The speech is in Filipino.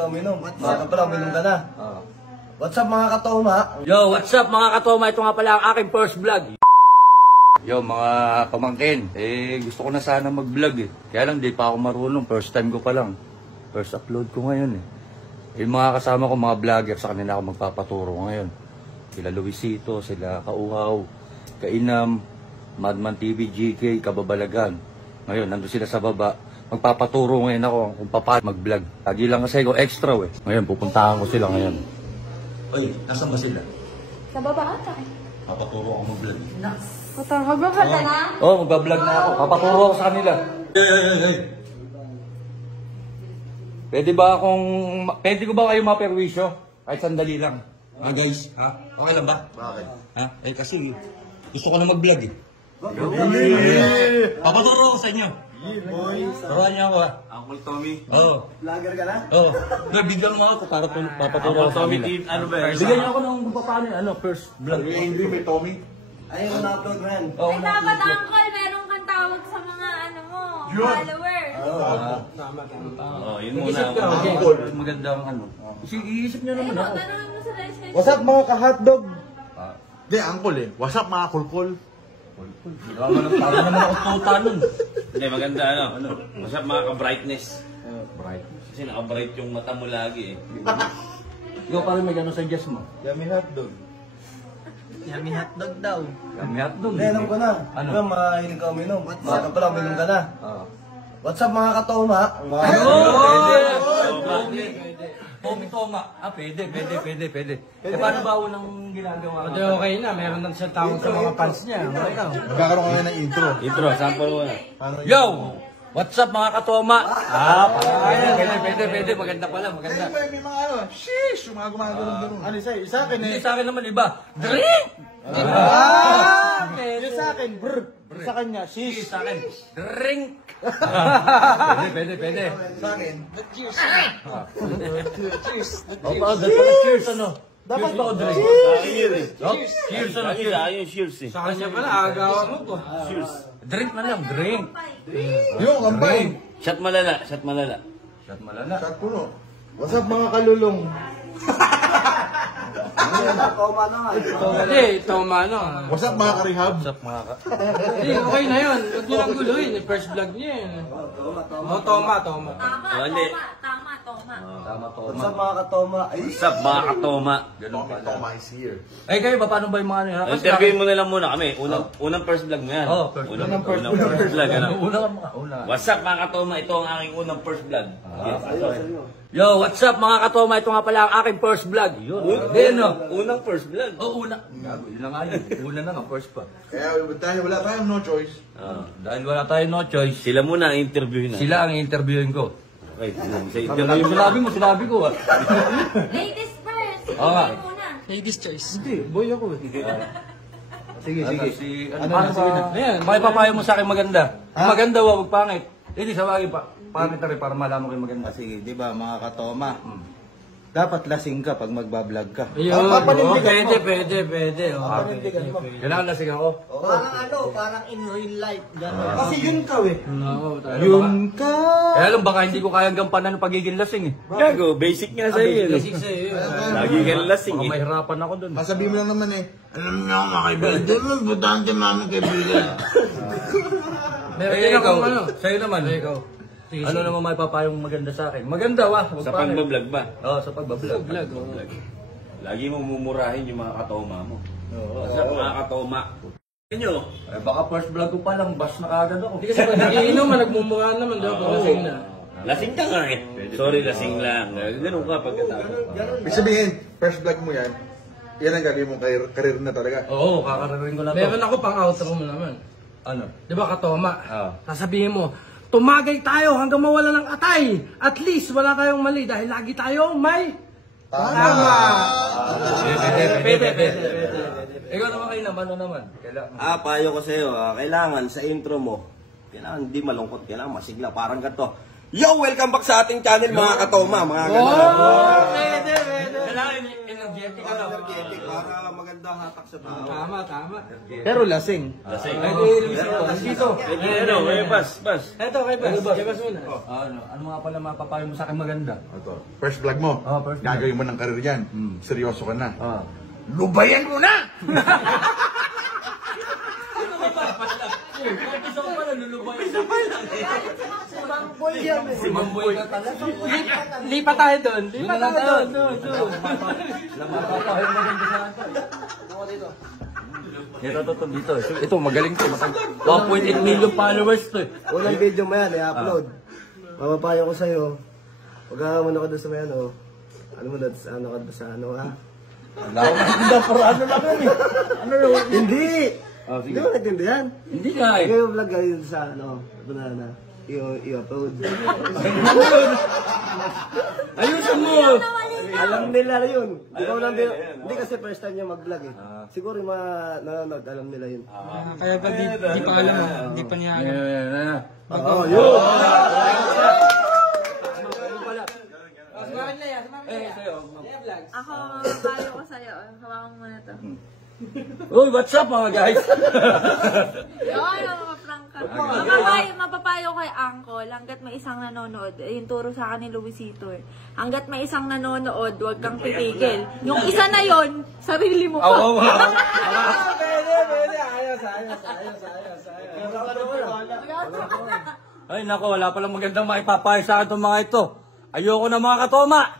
ka uminom. Baka pala uminom ka na. What's up mga katoma? Yo, what's up mga katoma? Ito nga pala ang aking first vlog. Yo mga pamangkin, gusto ko na sana mag-vlog eh. Kaya lang di pa ako marunong, first time ko pa lang. First upload ko ngayon eh. Yung mga kasama ko, mga vlogger, sa kanila ako magpapaturo ngayon. Sila Luisito, sila Kauhaw, Kainam, Madman TV, GK, Kababalagan. Ngayon, nandun sila sa baba. Magpapaturo ngayon ako kung paano mag-vlog. Lagi lang kasi ako extra eh. Ngayon, pupuntahan ko sila ngayon. Oy, nasan ba sila? Sa baba ata eh. Papaturo ako mag-vlog. Mag-vlog ka na? Oo, mag-vlog na ako. Papaturo ako sa kanila. Hey. Pwede ko ba kayo maperwisyo? Kahit sandali lang. Guys, ha? Okay lang ba? Bakit? Ha? Kasi gusto ko na mag-vlog eh. Papaturo ako sa inyo. Turuan niyo ako ha. Uncle Tommy. Oo. Vlogger ka na? Oo. Bigyan mo ako para papaturo ako sa kanila. Ano ba? Bigyan niyo ako ng kung paano first vlog. Hindi may Tommy. Ayun, na-upload mo yan. Eh dapat uncle, meron kang tawag sa mga followers. Yun muna. Magandang Iisip niyo naman ako. Tanungan mo sa guys. What's up mga ka-hotdog? Hindi, uncle eh. What's up mga kulkul? Parang naman ako tuta nun. Hindi, maganda Masarap mga ka-brightness. Bright. Kasi naka-bright yung mata mo lagi eh. Ikaw parang may gano'n suggest mo. Yummy hotdog. Yummy hotdog daw. Kami hotdog. Hindi, alam ko na. Ano? Diba, mahilig ka uminom. Baka pala uminom ka na. What's up mga katoma? Toma. Pwede. Paano ba unang ginagawa? Okay na, meron ng siyang tawag sa mga fans niya. Magkakaroon ka na ng intro. Intro, sample mo na. Yo! What's up mga katoma? Pwede. Maganda pala, maganda. May mga sheesh! Yung mga gumagano'n. Ano isa akin Hindi eh. sa akin naman iba. Drink! Yung sa akin, brr. Sa kanya, Sige sheesh. sa akin. Drink! Pwede. Sa akin. Cheers. Cheers ano? Dapat ba o drink? Cheers ano? Ayun, cheers eh. Sa kanya pala, agawan mo po. Drink na lang, drink. Yung kampay. Shot malala. Shot malala. Shot puno. What's up mga kalulong? Katoma na nga. Hindi, toma no. What's up mga karihab? Hindi, okay na yun. Huwag niyo lang guluhin. First vlog niya yun. Toma. Tama, Hindi. tama. What's up mga katoma? Ay, What's up mga katoma? Ganun pala. Toma is here. Kayo ba? Paano ba yung mga ano? Interviewin mo na lang muna kami. Unang first vlog mo yan. Unang first vlog. Una. What's up mga katoma? Ito ang aking unang first vlog. Yo, what's up mga katoma? Ito nga pala ang aking first vlog. Hindi no? Unang first vlog. Una. Yun na nga yun. Una na nga, first pa. Kaya wala tayong no choice. Dahil wala tayong no choice, Sila muna ang interviewin na. sila ang interviewin ko. Okay, sa Sinabi ko Ladies first. Oo nga. Ikaw muna. Ladies choice. Hindi, boy ako eh. Sige. Ano sige na. Ayan, pakipapayo mo sa akin maganda. Kung maganda, wag pangit. Hindi, sa bagay pa. Pangit na rin para malaman ko yung maganda. sige, di ba mga katoma? Dapat lasing ka pag magbablog ka. Ayun. papanindigan mo. Pwede. Papanindigan mo. Kailangan lasing ako. Parang in real life. Kasi yun ka eh. Oo, Yun ka. Kaya lang baka hindi ko kayang gampanan ng pagiging lasing eh. Gago, basic nga sa'yo yun. Basic sa'yo yun. Lagi ka lasing Baka eh. mahirapan ako dun. Masabihin mo lang naman eh. Alam niyo ako mga kaibigan. Di mo butante mami kaibigan. Meron din akong Sa'yo naman. Ikaw. Ano naman may papayong maganda sa akin? Maganda wag Sa pangit. pagbablog ba? Oo, sa pagbablog. Lagi mo mumurahin yung mga katoma mo. What's up mga katoma? Inyo. Baka first vlog ko pa lang, bash na kagad ako. Hindi kasi pag nagiinom, nagmumukha naman daw. Lasing na. Lasing ka nga eh. Sorry, lasing lang. Ganun ka pagkatapos. Ibig sabihin, first vlog mo yan. Yan ang gagawin mong career na talaga. Oo, kakararin ko na to. Meron ako pang outro mo naman. Ano? Di ba katoma? Oo. Sasabihin mo, tumagay tayo hanggang mawala ng atay. At least wala tayong mali dahil lagi tayong may tama. Pwede. Ikaw naman kayo naman, ano naman? Kailangan. Payo ko sa'yo, kailangan sa intro mo, kailangan di malungkot, kailangan masigla, parang ganito. Yo, welcome back sa ating channel mga katoma, mga gano'n. Pwede. Kailangan energetic ka lang. energetic para maganda hatak sa tao. Tama. Pero lasing. Lasing. Dito. Bas. Eto, kay Bas. Kay Bas muna. Ano mga pala mapapayo mo sa akin maganda? Ito. First vlog mo. First vlog. Gagawin mo ng karir yan. Seryoso ka na. Lubayan mo na! Si Mamboy ka talaga. Lipat tayo doon. Lipat tayo doon. Ito dito. Ito, magaling to. 1.8 million followers to. Unang video mo yan, i-upload. Mapapayo ko sa'yo. Huwag ka muna ka doon sa may ano. Ano mo doon sa ano ka doon sa ano ha? Hindi! Hindi mo nagtindihan. Hindi nga eh. Ngayon vlog kayo sa ano. Banana. I-upload. Ayusin mo! Alam nila na yun. Ikaw lang din. Hindi kasi first time niya mag-vlog eh. Siguro yung mga nanonood, alam nila yun. Kaya ba di pa alam Di pa niya alam. Oo, yun! Ako, mapapayo ko sa'yo. Hawakan mo na to. Uy, what's up mga guys? Yun, mapaprank ka. Mapapayo kay Uncle, hanggat may isang nanonood, yung turo sa akin ni Luisito eh. Hanggat may isang nanonood, huwag kang titigil. Yung isa na yon, sarili mo pa. Pwede. Ayos. Ay nako, wala palang magandang maipapayo sa akin itong mga ito. Ayoko na mga katoma.